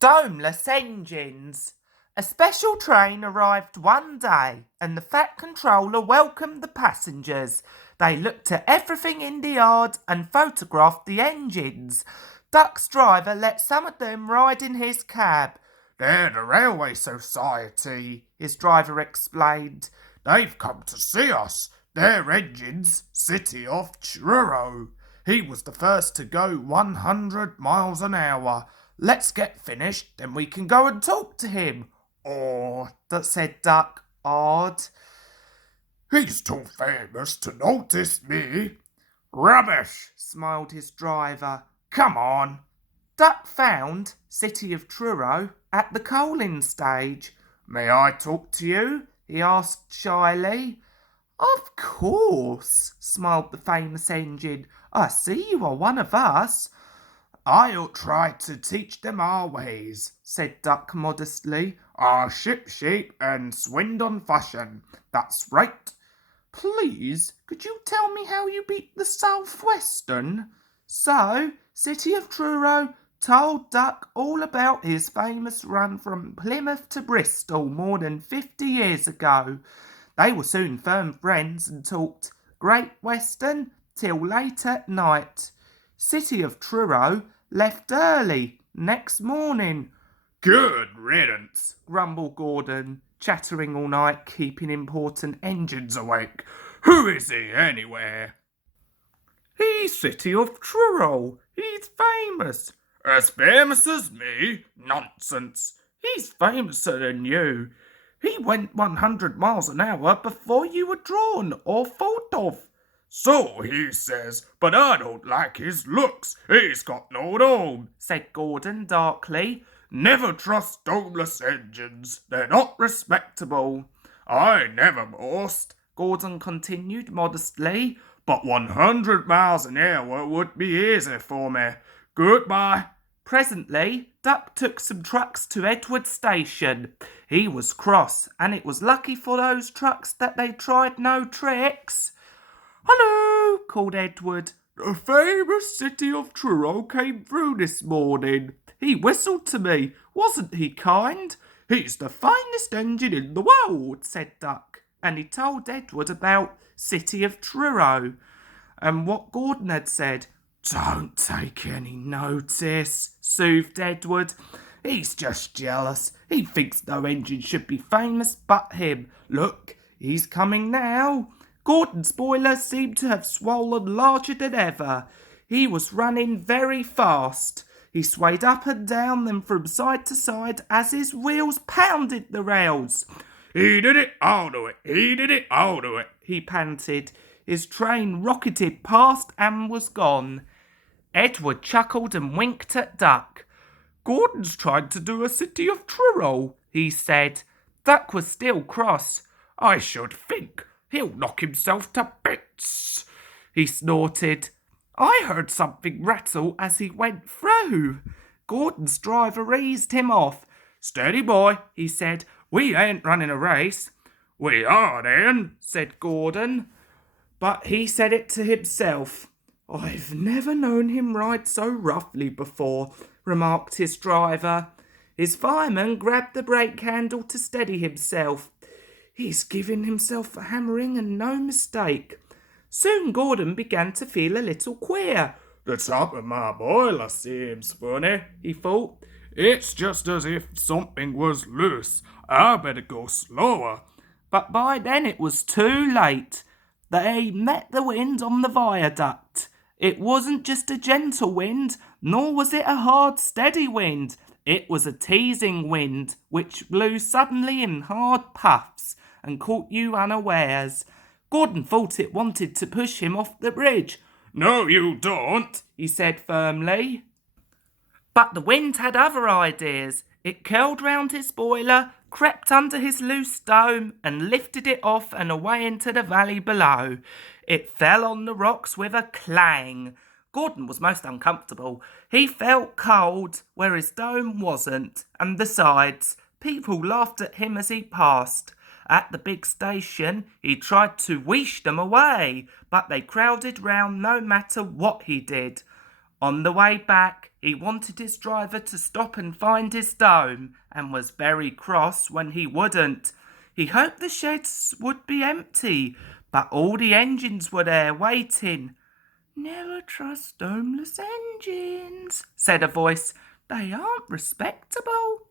Domeless engines. A special train arrived one day and the Fat Controller welcomed the passengers. They looked at everything in the yard and photographed the engines. Duck's driver let some of them ride in his cab. "They're the Railway Society," his driver explained. "They've come to see us. Their engine's City of Truro. He was the first to go 100 miles an hour. Let's get finished, then we can go and talk to him." "Oh," said Duck, odd. "He's too famous to notice me." "Rubbish," smiled his driver. "Come on." Duck found City of Truro at the coaling stage. "May I talk to you?" he asked shyly. "Of course," smiled the famous engine. "I see you are one of us." "I'll try to teach them our ways," said Duck modestly. "Our ship and Swindon fashion. That's right." "Please, could you tell me how you beat the Southwestern?" So, City of Truro told Duck all about his famous run from Plymouth to Bristol more than 50 years ago. They were soon firm friends and talked Great Western till late at night. City of Truro left early next morning. "Good riddance," grumbled Gordon, chattering all night, keeping important engines awake. "Who is he, anyway?" "He's City of Truro. He's famous." "As famous as me? Nonsense." "He's famouser than you. He went 100 miles an hour before you were drawn or thought of." "So he says, but I don't like his looks. He's got no dome," said Gordon darkly. "Never trust domeless engines. They're not respectable." "I never boast," Gordon continued modestly. "but 100 miles an hour would be easy for me. Goodbye." Presently, Duck took some trucks to Edward Station. He was cross, and it was lucky for those trucks that they tried no tricks. "Hello," called Edward. "The famous City of Truro came through this morning. He whistled to me. Wasn't he kind?" "He's the finest engine in the world," said Duck, and he told Edward about City of Truro and what Gordon had said. "Don't take any notice," soothed Edward. "He's just jealous. He thinks no engine should be famous but him. Look, he's coming now." Gordon's boiler seemed to have swollen larger than ever. He was running very fast. He swayed up and down, then from side to side as his wheels pounded the rails. "He did it, I'll do it. He did it, I'll do it," he panted. His train rocketed past and was gone. Edward chuckled and winked at Duck. "Gordon's trying to do a City of Truro," he said. Duck was still cross. "I should think he'll knock himself to bits," he snorted. "I heard something rattle as he went through." Gordon's driver eased him off. "Steady, boy," he said. "We ain't running a race." "We are, then," said Gordon. But he said it to himself. "I've never known him ride so roughly before," remarked his driver. His fireman grabbed the brake handle to steady himself. "He's giving himself a hammering and no mistake." Soon Gordon began to feel a little queer. "The top of my boiler seems funny," he thought. "It's just as if something was loose. I better go slower." But by then it was too late. They met the wind on the viaduct. It wasn't just a gentle wind, nor was it a hard, steady wind. It was a teasing wind, which blew suddenly in hard puffs and caught you unawares. Gordon thought it wanted to push him off the bridge. "No, you don't," he said firmly. But the wind had other ideas. It curled round his boiler, crept under his loose dome, and lifted it off and away into the valley below. It fell on the rocks with a clang. Gordon was most uncomfortable. He felt cold where his dome wasn't, and besides, people laughed at him as he passed. At the big station, he tried to wheesh them away, but they crowded round no matter what he did. On the way back, He wanted his driver to stop and find his dome, and was very cross when he wouldn't. He hoped the sheds would be empty, but all the engines were there waiting. "Never trust Domeless engines," said a voice. "They aren't respectable."